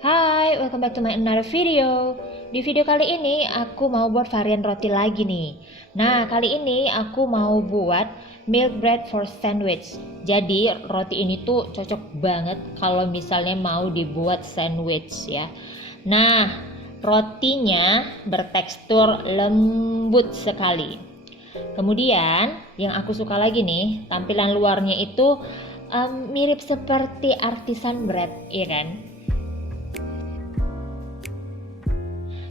Hai, welcome back to my another video. Di video kali ini aku mau buat varian roti lagi nih. Nah, kali ini aku mau buat milk bread for sandwich. Jadi roti ini tuh cocok banget kalau misalnya mau dibuat sandwich ya. Nah, rotinya bertekstur lembut sekali. Kemudian yang aku suka lagi nih, tampilan luarnya itu mirip seperti artisan bread, ya kan?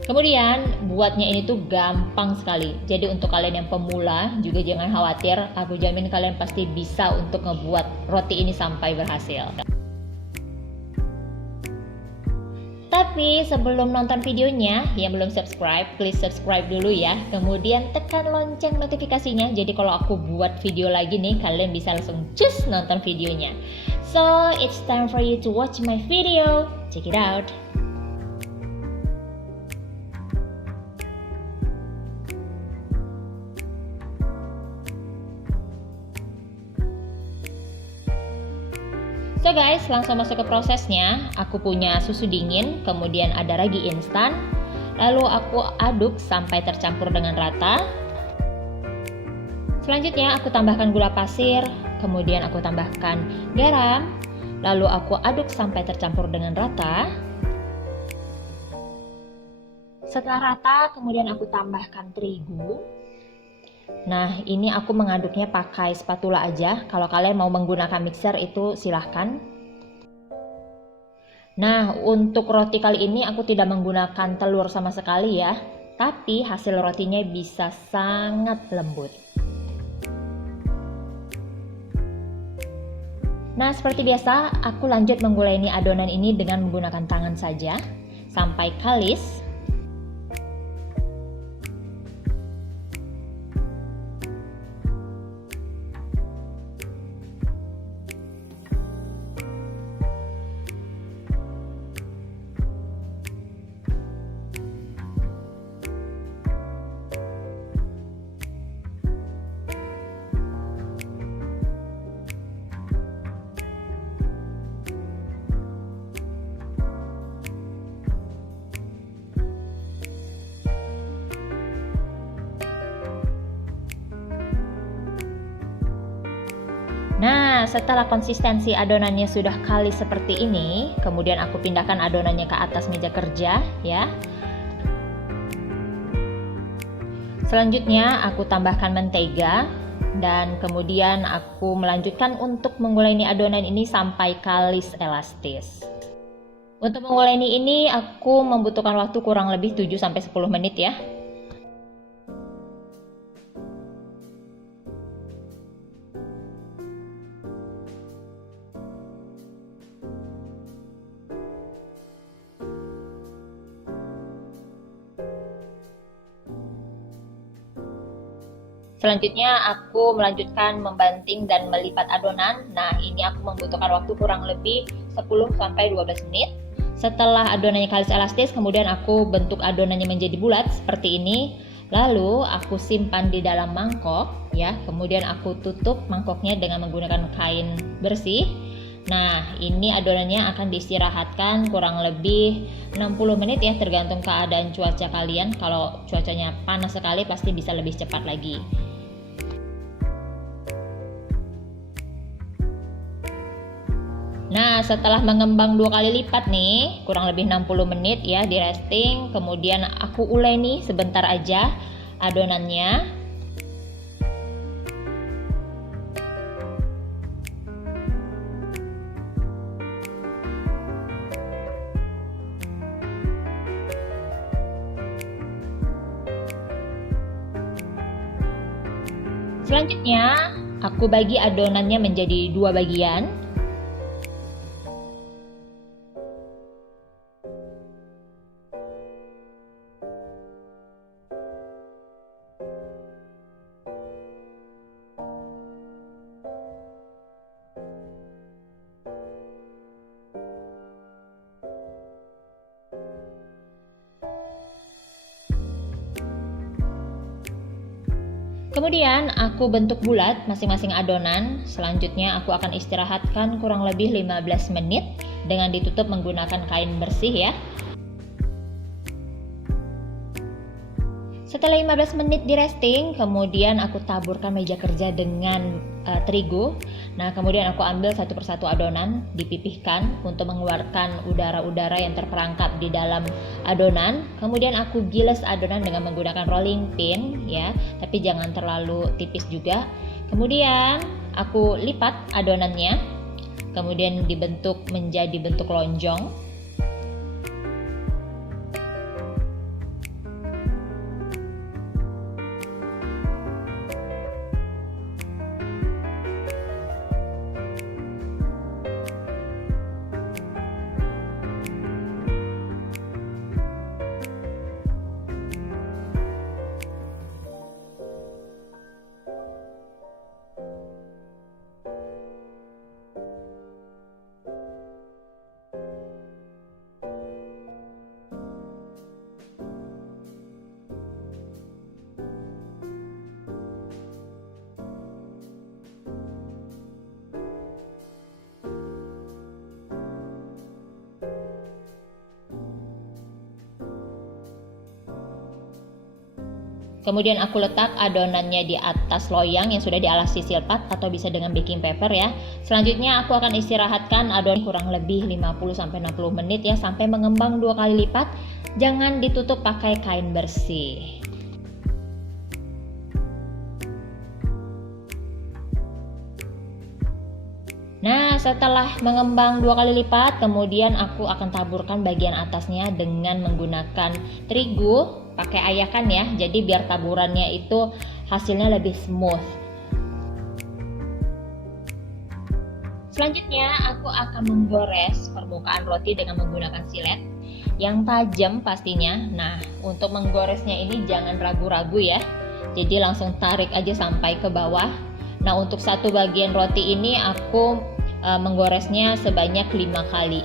Kemudian buatnya ini tuh gampang sekali. Jadi untuk kalian yang pemula juga jangan khawatir, aku jamin kalian pasti bisa untuk ngebuat roti ini sampai berhasil. Tapi sebelum nonton videonya, yang belum subscribe, please subscribe dulu ya. Kemudian tekan lonceng notifikasinya. Jadi kalau aku buat video lagi nih, kalian bisa langsung cus nonton videonya. So, it's time for you to watch my video. Check it out. So guys, langsung masuk ke prosesnya. Aku punya susu dingin, kemudian ada ragi instan. Lalu aku aduk sampai tercampur dengan rata. Selanjutnya aku tambahkan gula pasir, kemudian aku tambahkan garam. Lalu aku aduk sampai tercampur dengan rata. Setelah rata, kemudian aku tambahkan terigu. Nah, ini aku mengaduknya pakai spatula aja. Kalau kalian mau menggunakan mixer itu silahkan. Nah, untuk roti kali ini aku tidak menggunakan telur sama sekali ya. Tapi hasil rotinya bisa sangat lembut. Nah, seperti biasa, aku lanjut menggulai adonan ini dengan menggunakan tangan saja sampai kalis. Nah, setelah konsistensi adonannya sudah kalis seperti ini, kemudian aku pindahkan adonannya ke atas meja kerja ya. Selanjutnya aku tambahkan mentega dan kemudian aku melanjutkan untuk menggulai adonan ini sampai kalis elastis. Untuk menggulai ini aku membutuhkan waktu kurang lebih 7-10 menit ya. Selanjutnya aku melanjutkan membanting dan melipat adonan. Nah, ini aku membutuhkan waktu kurang lebih 10-12 menit. Setelah adonannya kalis elastis, kemudian aku bentuk adonannya menjadi bulat seperti ini. Lalu aku simpan di dalam mangkok ya. Kemudian aku tutup mangkoknya dengan menggunakan kain bersih. Nah, ini adonannya akan diistirahatkan kurang lebih 60 menit ya, tergantung keadaan cuaca kalian. Kalau cuacanya panas sekali pasti bisa lebih cepat lagi. Nah, setelah mengembang 2 kali lipat nih, kurang lebih 60 menit ya di resting. Kemudian aku uleni sebentar aja adonannya. Selanjutnya, aku bagi adonannya menjadi 2 bagian. Kemudian aku bentuk bulat masing-masing adonan. Selanjutnya aku akan istirahatkan kurang lebih 15 menit dengan ditutup menggunakan kain bersih ya. Setelah 15 menit di resting, kemudian aku taburkan meja kerja dengan terigu. Nah, kemudian aku ambil satu persatu adonan, dipipihkan untuk mengeluarkan udara-udara yang terperangkap di dalam adonan. Kemudian aku giles adonan dengan menggunakan rolling pin ya, tapi jangan terlalu tipis juga. Kemudian aku lipat adonannya, kemudian dibentuk menjadi bentuk lonjong. Kemudian aku letak adonannya di atas loyang yang sudah dialasi silpat atau bisa dengan baking paper ya. Selanjutnya aku akan istirahatkan adonan kurang lebih 50-60 menit ya, sampai mengembang 2 kali lipat. Jangan ditutup pakai kain bersih. Nah, setelah mengembang 2 kali lipat, kemudian aku akan taburkan bagian atasnya dengan menggunakan terigu pakai ayakan ya, jadi biar taburannya itu hasilnya lebih smooth. Selanjutnya aku akan menggores permukaan roti dengan menggunakan silet yang tajam pastinya. Nah, untuk menggoresnya ini jangan ragu-ragu ya, jadi langsung tarik aja sampai ke bawah. Nah, untuk satu bagian roti ini aku menggoresnya sebanyak 5 kali.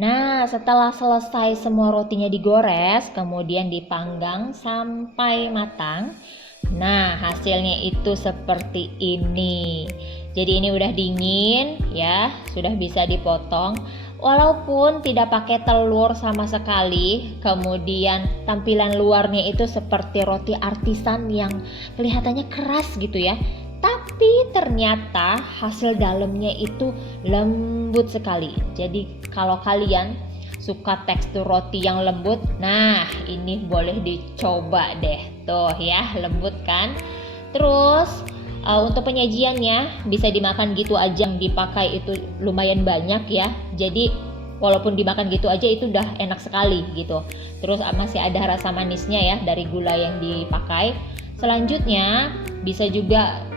Nah, setelah selesai semua rotinya digores, kemudian dipanggang sampai matang. Nah, hasilnya itu seperti ini. Jadi ini udah dingin ya, sudah bisa dipotong. Walaupun tidak pakai telur sama sekali, kemudian tampilan luarnya itu seperti roti artisan yang kelihatannya keras gitu ya. Tapi ternyata hasil dalamnya itu lembut sekali. Jadi kalau kalian suka tekstur roti yang lembut, nah ini boleh dicoba deh. Tuh ya, lembut kan? Terus untuk penyajiannya bisa dimakan gitu aja, yang dipakai itu lumayan banyak ya. Jadi walaupun dimakan gitu aja itu udah enak sekali gitu. Terus masih ada rasa manisnya ya dari gula yang dipakai. Selanjutnya bisa juga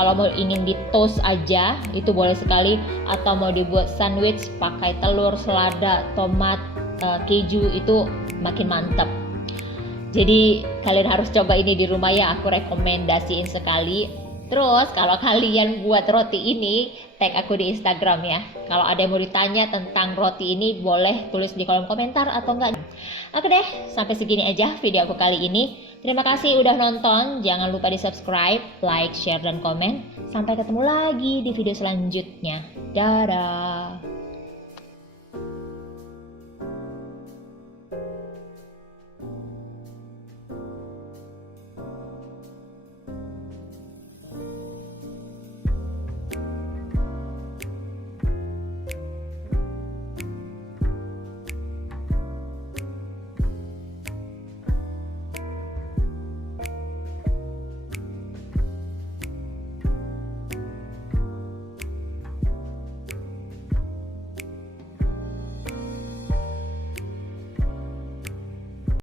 kalau mau ingin di toast aja itu boleh sekali, atau mau dibuat sandwich pakai telur, selada, tomat, keju, itu makin mantap. Jadi kalian harus coba ini di rumah ya, aku rekomendasiin sekali. Terus kalau kalian buat roti ini, tag aku di Instagram ya. Kalau ada yang mau ditanya tentang roti ini, boleh tulis di kolom komentar atau enggak. Oke deh, sampai segini aja video aku kali ini. Terima kasih udah nonton, jangan lupa di subscribe, like, share, dan komen. Sampai ketemu lagi di video selanjutnya. Dadah!